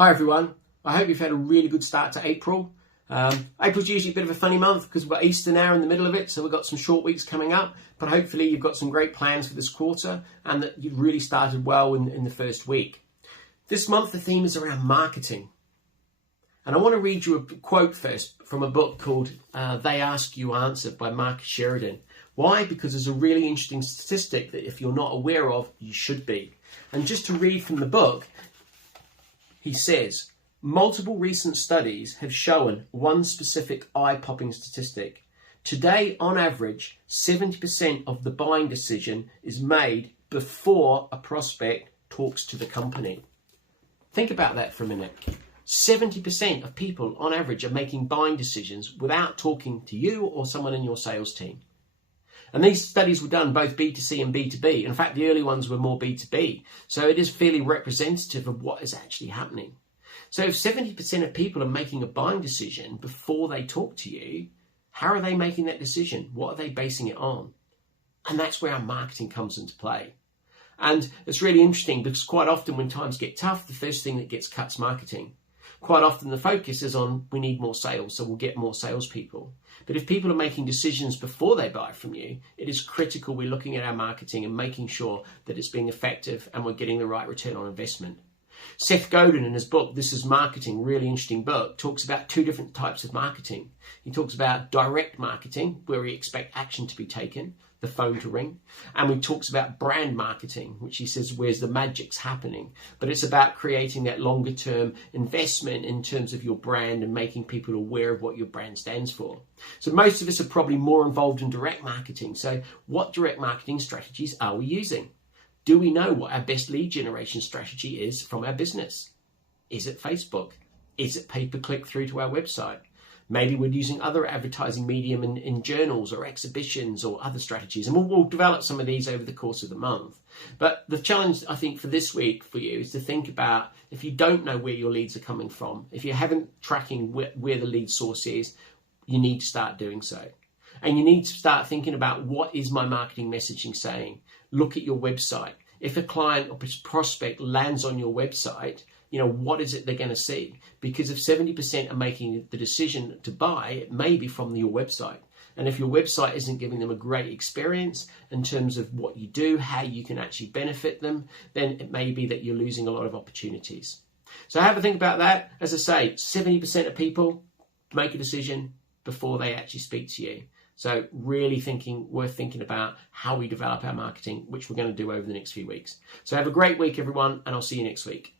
Hi everyone, I hope you've had a really good start to April. April's usually a bit of a funny month because we've got Easter now in the middle of it, so we've got some short weeks coming up, but hopefully you've got some great plans for this quarter and that you've really started well in the first week. This month the theme is around marketing. And I want to read you a quote first from a book called They Ask You Answer by Marcus Sheridan. Why? Because there's a really interesting statistic that if you're not aware of, you should be. And just to read from the book, he says, multiple recent studies have shown one specific eye-popping statistic. Today, on average, 70% of the buying decision is made before a prospect talks to the company. Think about that for a minute. 70% of people, on average, are making buying decisions without talking to you or someone in your sales team. And these studies were done both B2C and B2B. In fact, the early ones were more B2B. So it is fairly representative of what is actually happening. So if 70% of people are making a buying decision before they talk to you, how are they making that decision? What are they basing it on? And that's where our marketing comes into play. And it's really interesting because quite often when times get tough, the first thing that gets cut is marketing. Quite often the focus is on we need more sales, so we'll get more salespeople. But if people are making decisions before they buy from you, it is critical we're looking at our marketing and making sure that it's being effective and we're getting the right return on investment. Seth Godin, in his book, This Is Marketing, really interesting book, talks about two different types of marketing. He talks about direct marketing, where we expect action to be taken, the phone to ring. And he talks about brand marketing, which he says where's the magic's happening. But it's about creating that longer term investment in terms of your brand and making people aware of what your brand stands for. So most of us are probably more involved in direct marketing. So what direct marketing strategies are we using? Do we know what our best lead generation strategy is from our business? Is it Facebook? Is it pay-per-click through to our website? Maybe we're using other advertising medium in journals or exhibitions or other strategies. And we'll develop some of these over the course of the month. But the challenge, I think, for this week for you is to think about if you don't know where your leads are coming from, if you haven't tracking where the lead source is, you need to start doing so. And you need to start thinking about what is my marketing messaging saying? Look at your website. If a client or prospect lands on your website, what is it they're going to see? Because if 70% are making the decision to buy, it may be from your website. And if your website isn't giving them a great experience in terms of what you do, how you can actually benefit them, then it may be that you're losing a lot of opportunities. So have a think about that. As I say, 70% of people make a decision before they actually speak to you. So really worth thinking about how we develop our marketing, which we're going to do over the next few weeks. So have a great week, everyone, and I'll see you next week.